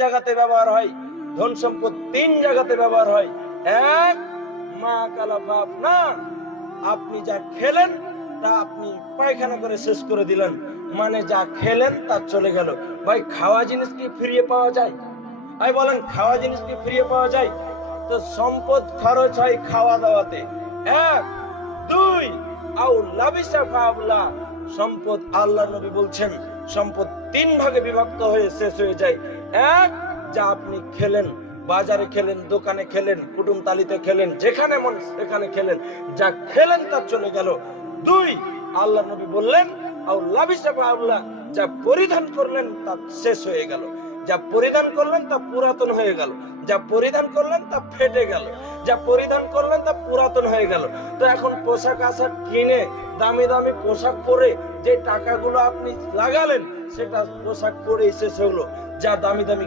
জায়গাতে ব্যবহার হয়, ধন সম্পদ তিন জায়গাতে ব্যবহার হয়। এক, মা কালা বাপ না, আপনি যা খেলেন তা আপনি পায়খানা করে শেষ করে দিলেন, মানে যা খেলেন তা চলে গেল। ভাই খাওয়া জিনিস কি ফিরিয়ে পাওয়া যায়? ভাই বলেন খাওয়া জিনিস কি ফিরিয়ে পাওয়া যায়? তো সম্পদ খরচ হয় খাওয়া দাওয়াতে। এক, দুই, আউ লাবিসা ফাবলা, সম্পদ আল্লাহ নবী বলছেন সম্পদ তিন ভাগে বিভক্ত হয়ে শেষ হয়ে যায়। এক, যা আপনি খেলেন, বাজারে খেলেন, দোকানে খেলেন, কুটুমতালিতে খেলেন, যেখানে মন সেখানে খেলেন, যা খেলেন তা চলে গেল। দুই, আল্লাহ নবী বললেন আউ লাবিসা ফাবলা, যা পরিধান করলেন তা শেষ হয়ে গেল। যা পরিধান করলেন তা পুরাতন হয়ে গেল, যা পরিধান করলেন তা ফেটে গেল, যা পরিধান করলেন তা পুরাতন হয়ে গেল। তো এখন পোশাক আশাক কিনে দামি দামি পোশাক পরে যে টাকাগুলো আপনি লাগালেন সেটা পোশাক পরেই শেষ হলো। যা দামি দামি